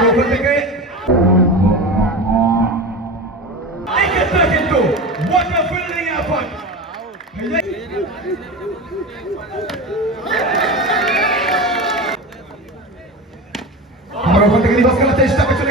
আর ওখান থেকে কিন্তু ওখান থেকে রিভার্স খেলার চেষ্টা পেছনে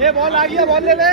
ये बॉल आ गया बॉल ले ले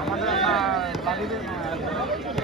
আমাদের বাড়িতে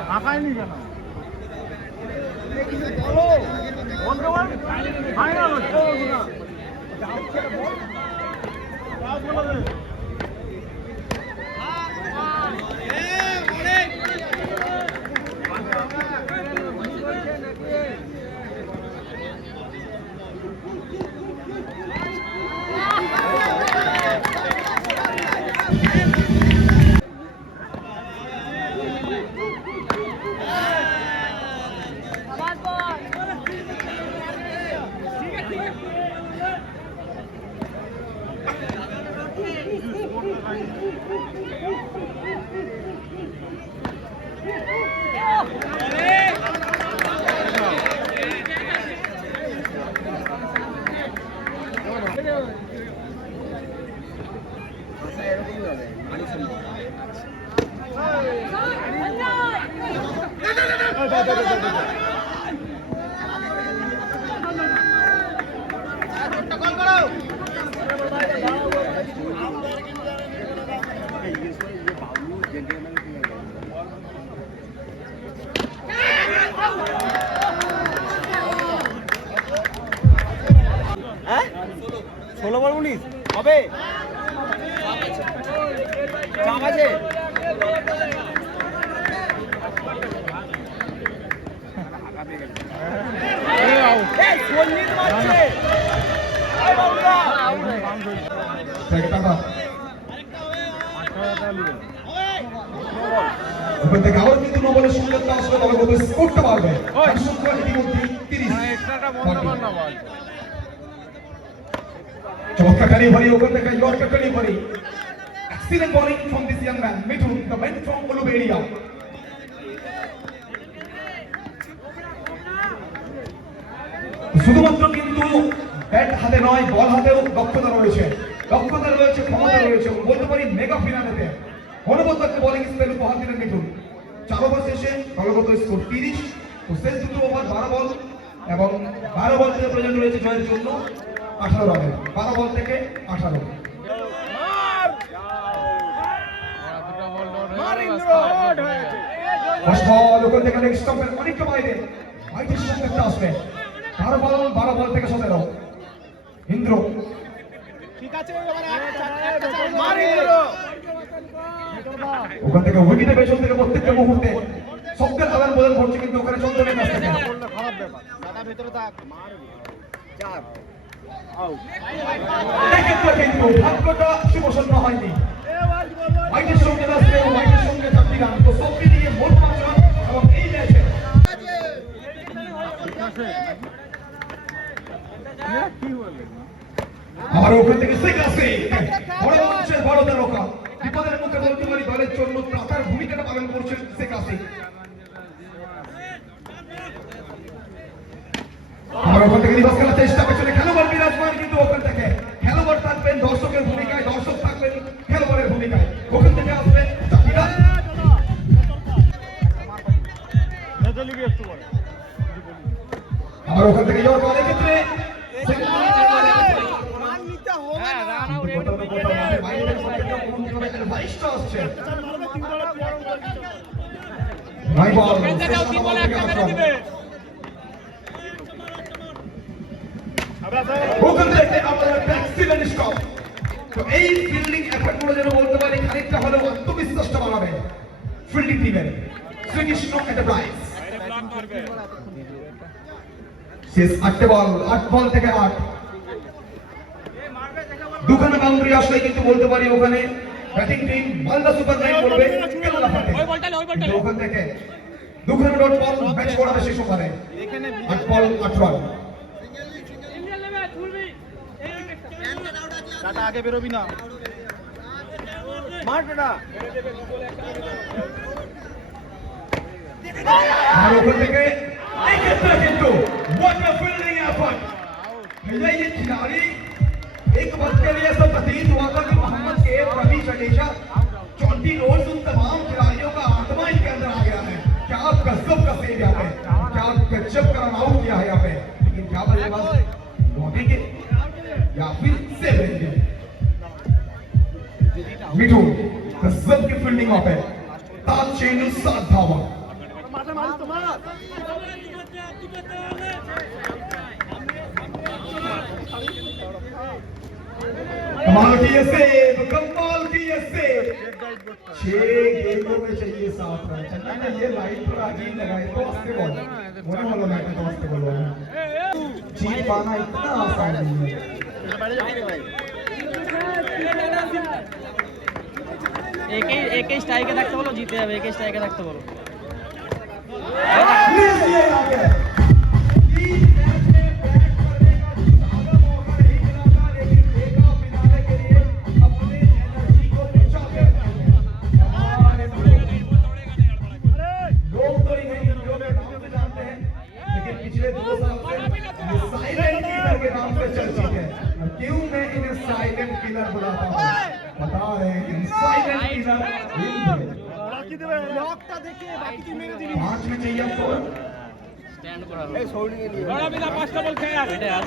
হাঁকায়নি কেন ফাইনাল হচ্ছে ষোলো বল উনিশ হবে? চাপ আছে। ওখান থেকে আবার কিন্তু নবলের সুন্দর আসলে তবে কত করতে পারবে তার সংখ্যা ইতিমধ্যে তিরিশ চমৎকার খালি ভরি ওখান থেকে ইয়র্কার খালি ভরি excellent bowling from this young man Mithun the man from Uluberia শুধুমাত্র কিন্তু ব্যাট হাতে নয় বল হাতেও দক্ষতা রয়েছে দক্ষতা রয়েছে ক্ষমতা রয়েছে বলতে পারি মেগা ফিনালেতে একটা বোলিং স্পেল উপহার দিলেন মিঠুন চার ওভার শেষে দলগত স্কোর তিরিশ ও শেষ দুটো ওভার বারো বল এবং বারো বল থেকে প্রয়োজন রয়েছে জয়ের জন্য আঠারো রানের বারো বল থেকে আঠারো হয়ে অনেকটা বাইরে একটা আসবে বারো বল বারো বল থেকে সতেরো ইন্দ্র। ঠিক আছে এবারে একটা চার মার ইন্দ্র। ওখান থেকে উইকেটে পেছন থেকে প্রত্যেকটা মুহূর্তে শব্দের আদান প্রদান করছে কিন্তু ওখানে চন্দ্রনের কাছ থেকে বললে খারাপ ব্যাপার। দাদা ভেতরে থাক। মার চার। আউট এক্ষেত্রে কিন্তু ভাগ্যটা শুভসন্ন হয়নি। হোয়াইটের সঙ্গে আসবে হোয়াইটের সঙ্গে চারটি রান তো সব মিলিয়ে মোট পাঁচ এবং এই ম্যাচে কি বললে আবার ওখান থেকে শেখ আসে বড় মানুষের বড় তারকা বিপদের মুখে বলতে পারি দলের জন্য ত্রাতার ভূমিকাটা পালন করছেন শেখ আসে আবার ওখান থেকে নিবাস খেলার চেষ্টা পেছনে খেলোয়াড় বিরাজমান কিন্তু ওখান থেকে। খেলোয়াড় থাকবেন দর্শকের ভূমিকায়, দর্শক থাকবেন খেলোয়াড়ের ভূমিকায়। ওখান থেকে আসবেন আবার ওখান থেকে ইয়র্ক অনেক ভাই, বল। ফিল্ডিং আটটে বল, আট বল থেকে আট। দুখানা বাউন্ডারি আসলে কিন্তু বলতে পারি ওখানে। Batting team Malda super knight বলবে কেল্লা ফাটে ওখান থেকে দুখানে ডট বল ম্যাচ করাবে শেষ ওভারে। আট বল আট রান দাদা আগে বেরোবি না। মার ওখান থেকে কিন্তু। ওয়াট আ एक वक्त के लिए ऐसा प्रतीत हुआ था कि मोहम्मद के रवि जडेजा चौंटी रोज उन तमाम खिलाड़ियों का आत्मा इनके अंदर आ गया है। क्या गजब का सेव यहाँ पे? क्या गजब का रन किया है यहाँ पे? लेकिन क्या बल्लेबाज लौटेंगे या फिर सेव रहेंगे मिठू गजब की फील्डिंग वहाँ पे। सात चेंडू सात धावा। माटियसे मुकम्मल कियसे छह गेंदों में चाहिए सात रन चंदन ने ये लाइन थोड़ा अजीब लगाई तो आस्ते बोलो बोलो बोलो मैं तो आस्ते बोलो जीत पाना इतना आसान नहीं है एक ही एक ही स्ट्राइके रखते बोलो जीते अब एक ही स्ट्राइके रखते बोलो नाम से चर्चित है क्यों मैं इन्हें साइलेंट किलर बुलाता हूँ बता रहे हैं साइलेंट किलर पाँच में चाहिए आपको बड़ा बिना पाँच डबल खेल यार बेटे यार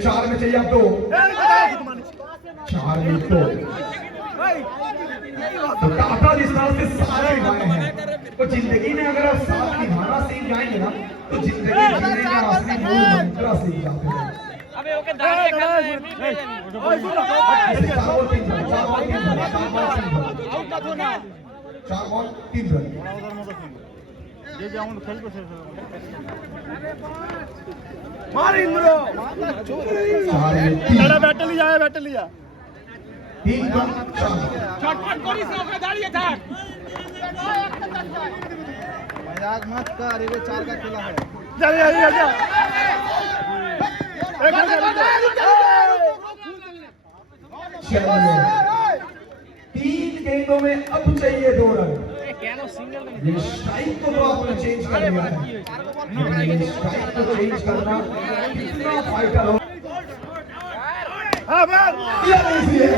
चार में चाहिए आपको चार में तो ताता जिस तरह से सारे गाए हैं तो ज़िंदगी में अगर आप साथ निभाना सीख जाएँगे ना तो ज़िंदगी जीने का असली मूल मंत्र सीख जाते हैं। अबे ओके दादा करते हैं चार तीन रन। चार बॉल तीन रन। चार बॉल तीन रन। चार बॉल तीन रन। ये जाऊँ खेल को मार इंद्रो। दादा बैटल ही जाए बैटल ही जा तीन रन चटपट करी से ओके दाड़िए था मज़ाक मत कर ये चार का किला है। चल जा जा जा। एक तीन गेंदों में अब चाहिए दो रन। ये स्ट्राइक को तो आपने चेंज कर दिया है। ये स्ट्राइक को तो चेंज करना कितना फाइटर हो। हाँ बात। ये नहीं है